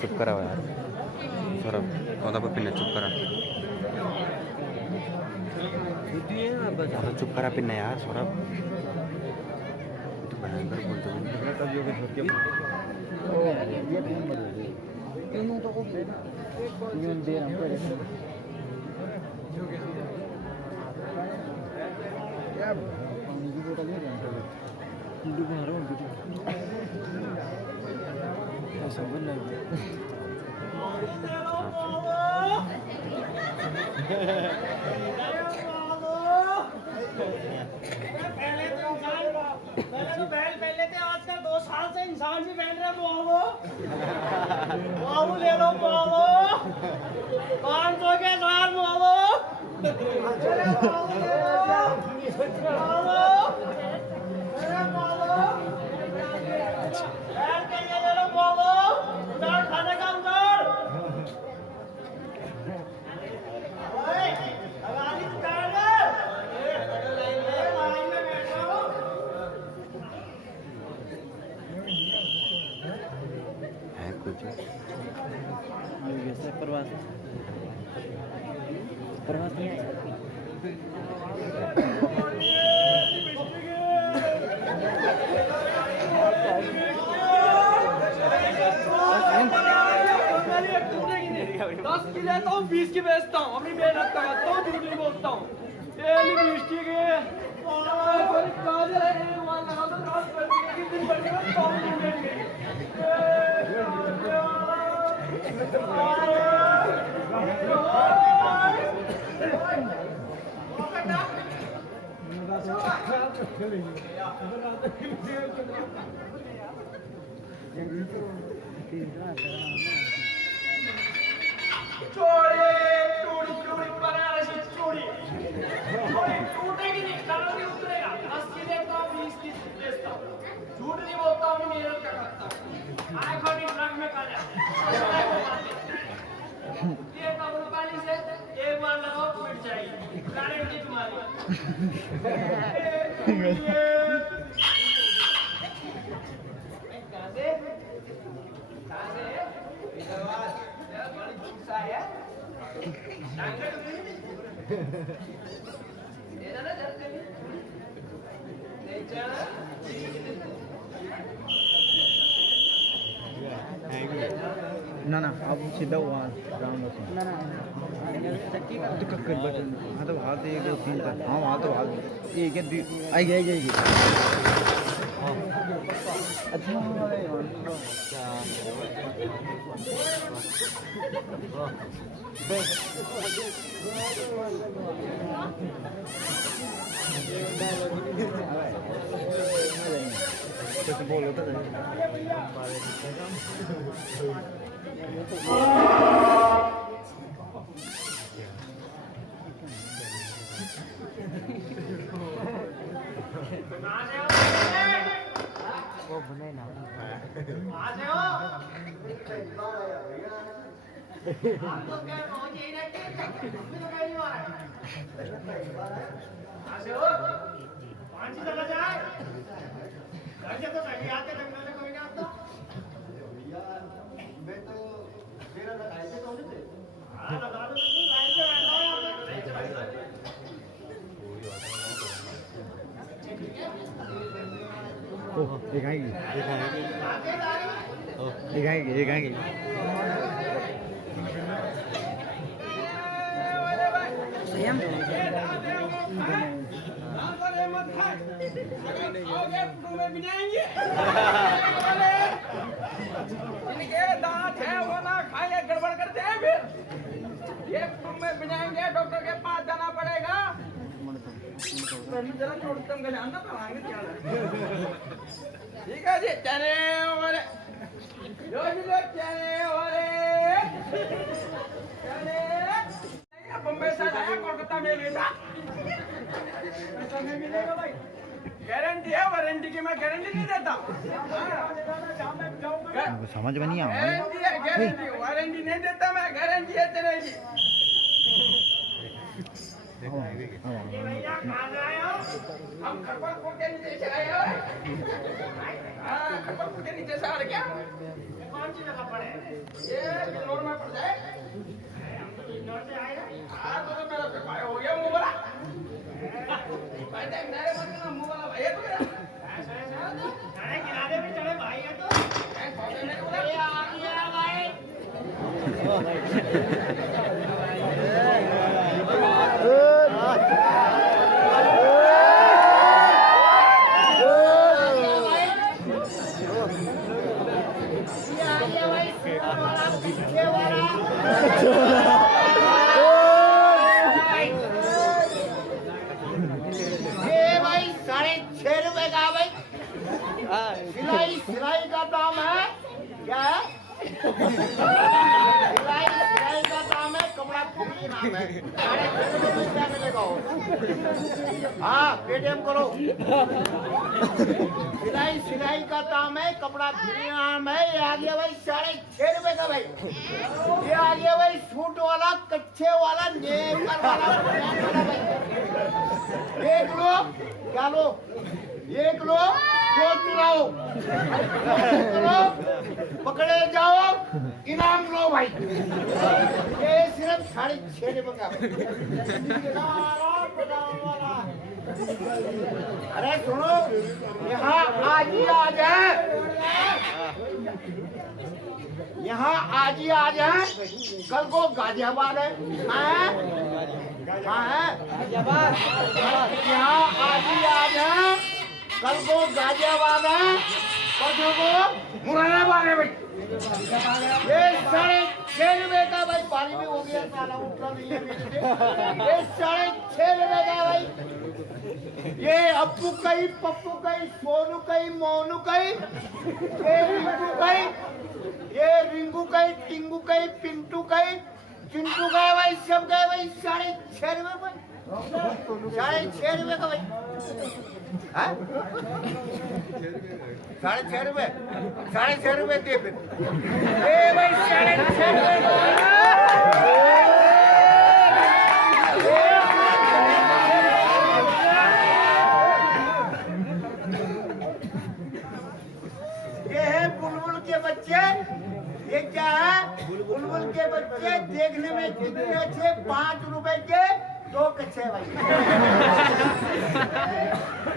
चुप करा यार सौरभ तो पिन्ने चुप करा चुप करा पिन्ने यार सौरभ तो भयंकर बोलते पहले थे आजकल 2 साल से इंसान भी पहन रहे वो ले लो 500 के 1000 खाने का प्रवास नहीं आया दस की लेता हूँ 20 की बेचता हूँ अपनी मेहनत करता हूँ झूठ नहीं बोलता हूँ झूठ नहीं बोलता हूँ मेहनत का करता हूँ ये कपड़ों पानी से एक बार लगाओ मिट जाएगी गारंटी तुम्हारी ना ना अब सीधा वहाँ राउंड होता है ना तो कक्कर बटन हाँ तो वहाँ तो 1 2 3 4 हाँ वहाँ तो वहाँ एक है आएगी अच्छा कैसे बोल होता है वो बने ना आ जाओ आप तो क्या रोज यही रहते हैं हमें तो कहीं नहीं आ रहा आ जाओ 5 ही चला जाए घर से तो सही आते जंगल में कोई नहीं आता यार मैं तो मेरा लगाए थे कौन से हां लगा दो तुम लाइन से बैठो ओह एक आएगी संयम आओगे तुम्हें बिनाएंगे इनके दांत है वो ना खाए गड़बड़ करते हैं फिर ये तुम्हें बिनाएंगे डॉक्टर के पास जाना पड़ेगा जरा छोड़ते हम गले अंदर आएंगे क्या ठीक है जी चने वाले जो जी लोग चने वाले चने बम्बई से आया कोलकाता में भेजा पैसा नहीं मिलेगा भाई गारंटी है वारंटी की मैं गारंटी नहीं देता समझ में नहीं आ रहा गारंटी वारंटी नहीं देता मैं गारंटी है चने की भैया कहाँ से आए हो हम खरपतपुर के नीचे से आए हो खरपतपुर के नीचे से आ रहे क्या कौन सी जगह पड़े ये रोड में पड़ जाए हम तो इंदौर से आए हैं हाँ तो मेरा भाई हो गया मुंह वाला भाई देख मेरे मन का मुंह वाला भाई है तो मेरा चढ़े किनारे भी चढ़े भाई है तो ये आ गया भाई सिलाई का दाम है क्या है सिलाई का दाम है कपड़ा फ्री नाम है क्या मिलेगा हाँ पेटीएम करो सिलाई का दाम है कपड़ा फ्री नाम है ये आ गया भाई 6.5 का भाई ये आ गया भाई सूट वाला कच्छे वाला नेकर वाला भाई एक लो क्या लो एक लो दो चुराओ पकड़े जाओ इनाम लो भाई ये सिर्फ 6.5 का अरे सुनो यहाँ आज ही आ जाए यहाँ आज ही आ जाए कल को गाजियाबाद है कहाँ है यहाँ आज ही आ जाए कल को गाजियाबाद है परसों को मुरादाबाद है भाई ये 6.5 का भाई पानी भी हो गया साला उठा नहीं है ये 6.5 का भाई ये अप्पू कई पप्पू कई सोनू कई मोनू कई ये रिंकू कई टिंगू कई पिंटू कई चिंटू गए भाई सब गए भाई 6.5 भाई 6.5 का भाई 6.5 दे फिर भाई 6.5 ये है बुलबुल के बच्चे ये क्या है बुलबुल के बच्चे देखने में कितने अच्छे 5 रुपए के 2 कच्चे भाई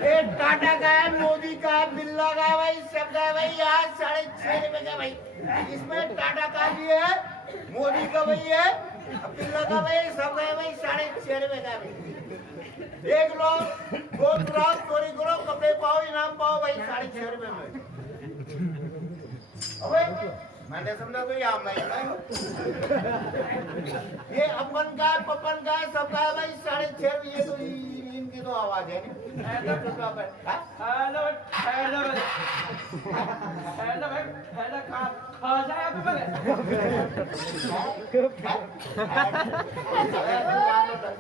एक टाटा का है मोदी का है बिरला का है भाई सब का है भाई यहाँ 6.5 का भाई इसमें टाटा का भी है मोदी का भाई है बिरला का भाई सब का है भाई 6.5 का भाई एक लो 2 चुराओ चोरी करो कपड़े पाओ इनाम पाओ भाई 6.5 में अबे मैंने समझा तो यहाँ मैं ये अपन का है पपन का है सब का है भाई 6.5 ये तो इनकी तो आवाज है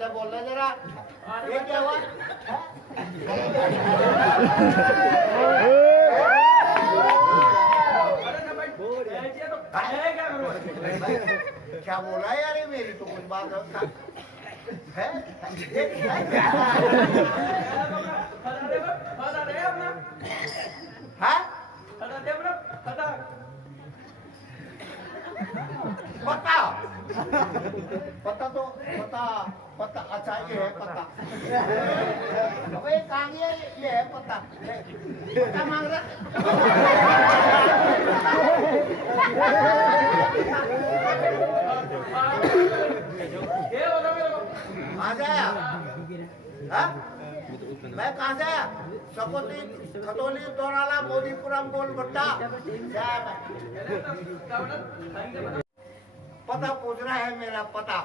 बोल रहे जरा ये क्या हुआ क्या बोला यार ये मेरी तो कुछ बात है पता पता तो पता अच्छा ये है पता अबे कहाँ गया ये है पता पता मांग रहा कहाँ से आया मैं कहाँ से आया सकोती खतौली दोनाला मोदीपुरम गोलभट्टा पता पूछ रहा है मेरा पता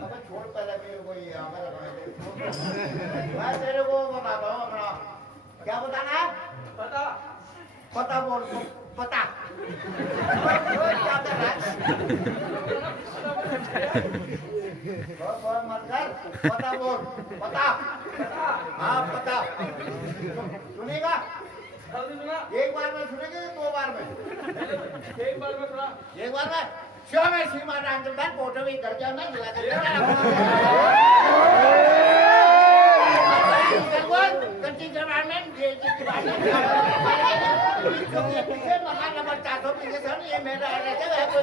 अब छोड़ पहले मेरे को ये मैं तेरे को बताता हूँ अपना क्या बताना है पता पता बोल पता क्या कर रहा है मत कर पता बोल पता हाँ पता सुनेगा एक बार में सुनेंगे 2 बार में एक बार में सुना एक बार में क्यों मैं सीमा रामचंद्र फोटो भी कर जाऊंगा मकान नंबर 400 मेरा रहता है कोई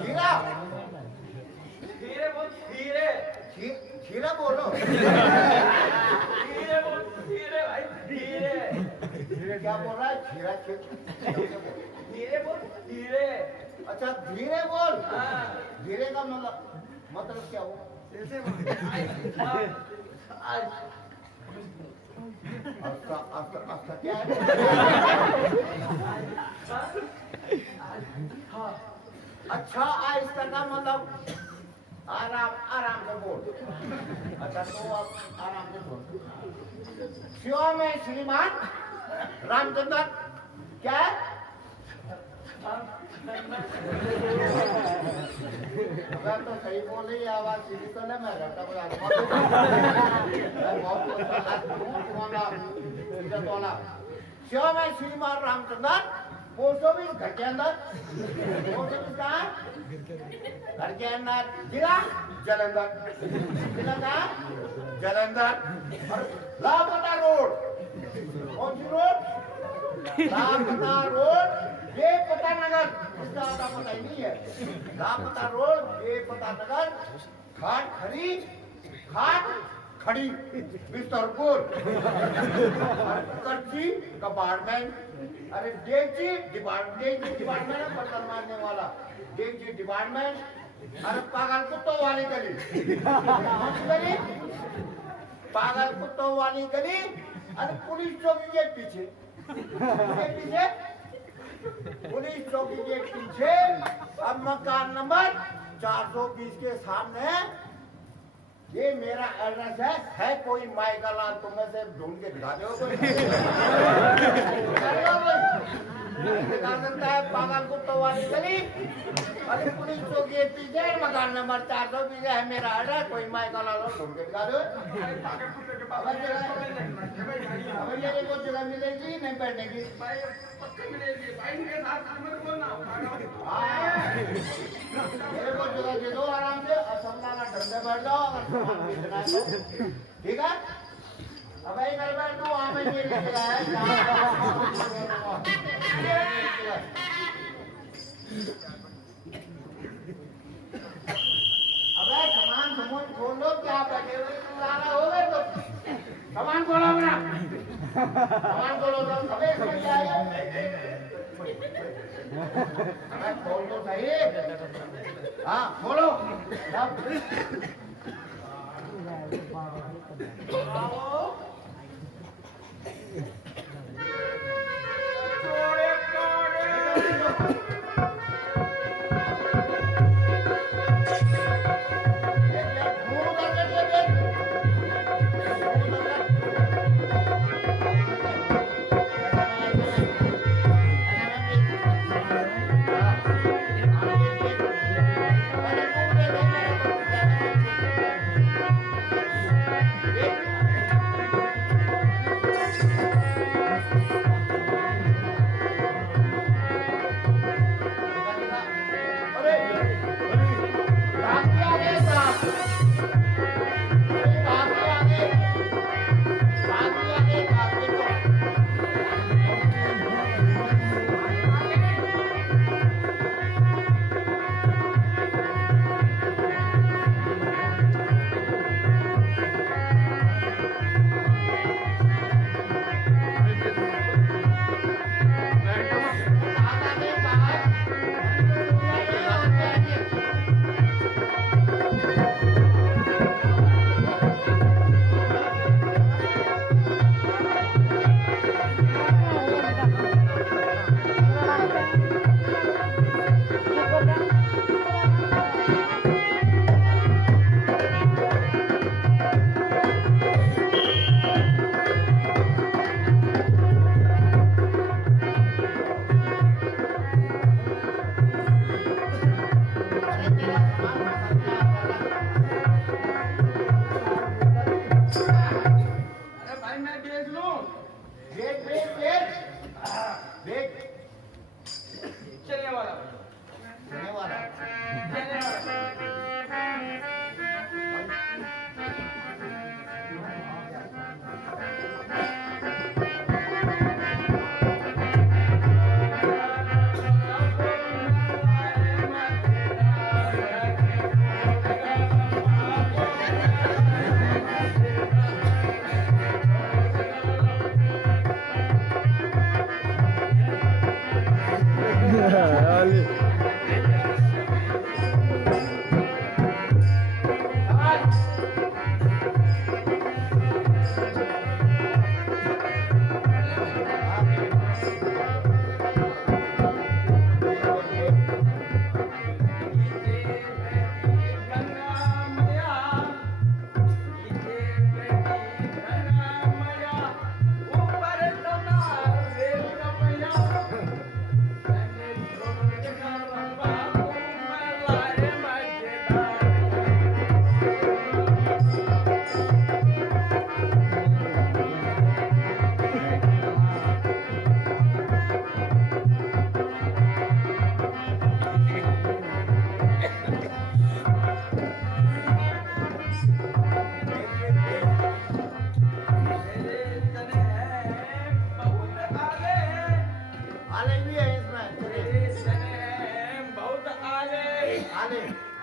खीरा खीरे बोल खीरे खीरा बोलो खीरे बोल खीरे भाई खीरे खीरे क्या बोल रहा है खीरा खीरे बोल खीरे अच्छा धीरे बोल हाँ धीरे का मतलब क्या हो क्या है अच्छा आहिस्ता का मतलब आराम आराम से बोल अच्छा तो आप आराम से बोल शिवा में श्रीमान रामचंद्र क्या है अगर तो सही बोले आवाज सीधी तो नहीं मैं रहता कोई शिवा में श्रीमान रामचंद्र पोस्ट ऑफिस घर के अंदर पोस्ट ऑफिस कहाँ घर के अंदर जिला जलंधर जिला कहाँ जलंधर और लापता रोड कौन सी रोड लापता रोड ये पता नगर इसका आता पता ही नहीं है लापता रोड ये पता नगर घाट खड़ी बिस्तरपुर करची कंपार्टमेंट अरे डेगजी डिपार्टमेंट है बर्तन मारने वाला डेगजी डिपार्टमेंट अरे पागल कुत्तों वाली गली कौन सी गली पागल कुत्तों वाली गली अरे पुलिस चौकी के पीछे पुलिस चौकी के पीछे अब मकान नंबर 420 के सामने ये मेरा एड्रेस है कोई माई का लाल तुम में से ढूंढ के दिखा दो दिखा सकता है पागल कुत्तों वाली गली अरे पुलिस चौकी के पीछे मकान नंबर 420 है मेरा एड्रेस कोई माई का लाल ढूंढ के दिखा दो अब ये को जगह मिलेगी नहीं बैठने की मेरे को जगह दे दो आराम से असमना का ढंग से बैठ जाओ अगर सामान बेचना है तो ठीक है अब इधर बैठ दो वहां में मेरी जगह है अबे सामान खोल लो क्या बैठे हुए हो गए तो सामान खोलो अपना सामान खोलो तो हमें समझ आएगा खोल तो सही हाँ खोलो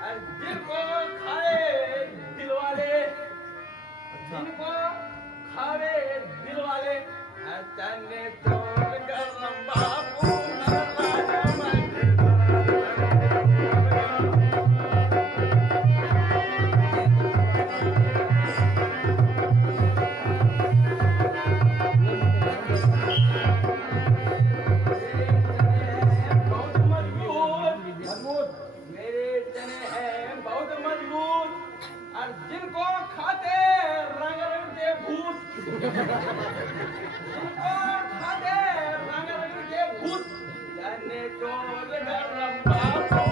जिनको खाए दिल वाले, जिनको खावे दिल वाले, तने तोड़ गरम बापू जिनको खाते रंग रंग के भूत, जिनको खाते रंग रंग के भूत, जाने चोर गरम बापू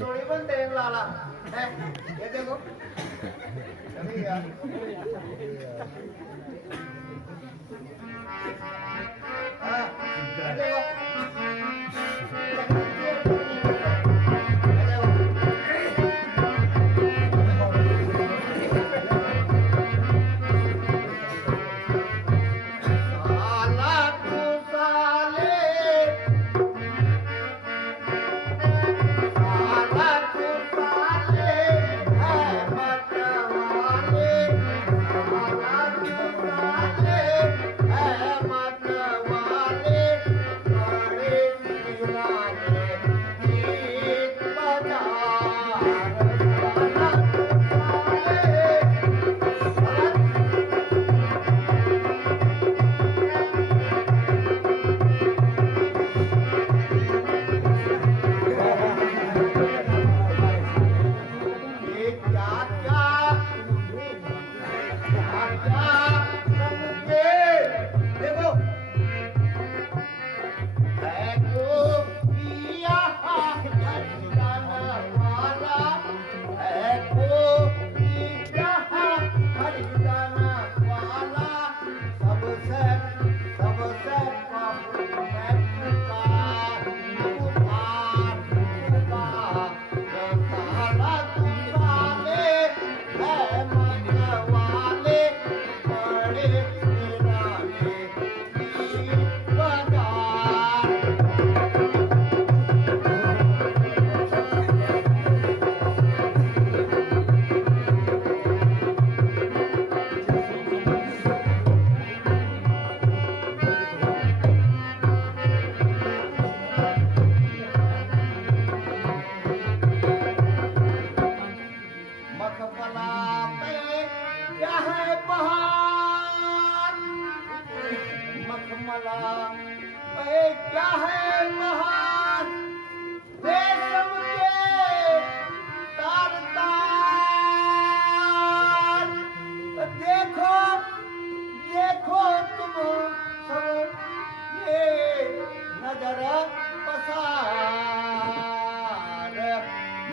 थोड़ी बनते हैं लाला है ये देखो अभी यार हाँ ये देखो Mata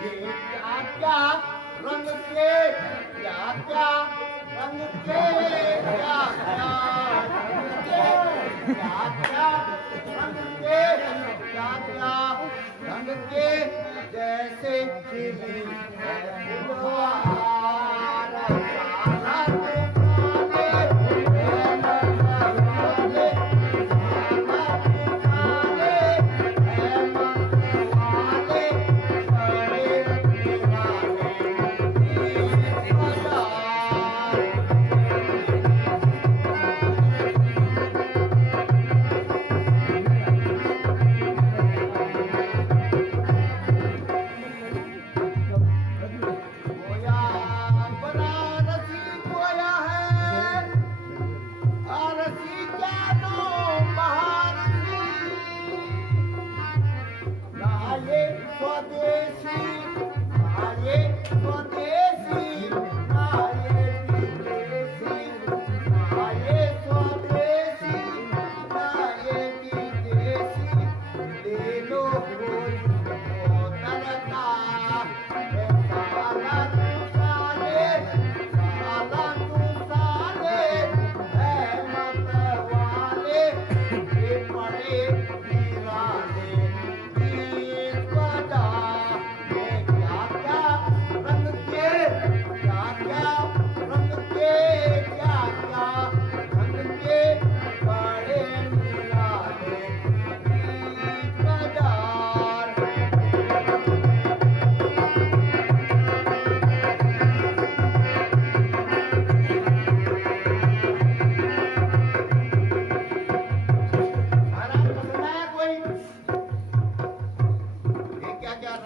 ये क्या क्या रंग के क्या क्या रंग के क्या क्या रंग के क्या क्या रंग के जैसे खिली है फुलवार सारा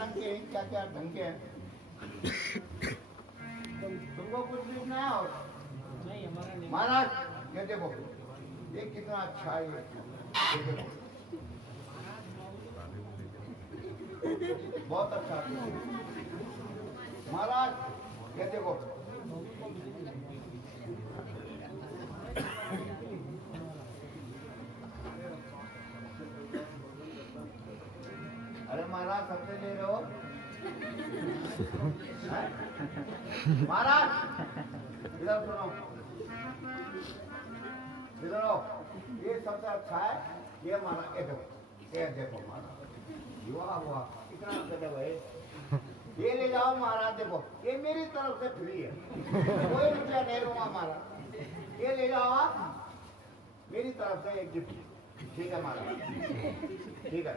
तुम्हारे क्या ढंग के हैं तुमको कुछ भी ना हो महाराज ये देखो ये कितना अच्छा है ये देखो बहुत अच्छा महाराज ये देखो अरे महाराज सबसे ले रहे हो महाराज इधर सुनो इधर आओ ये सबसे अच्छा है ये महाराज ये देखो महाराज वाह वाह कितना गजब है ये ले जाओ महाराज देखो ये मेरी तरफ से फ्री है कोई रुपया नहीं लूंगा महाराज ये ले जाओ आप मेरी तरफ से एक गिफ्ट ठीक है महाराज ठीक है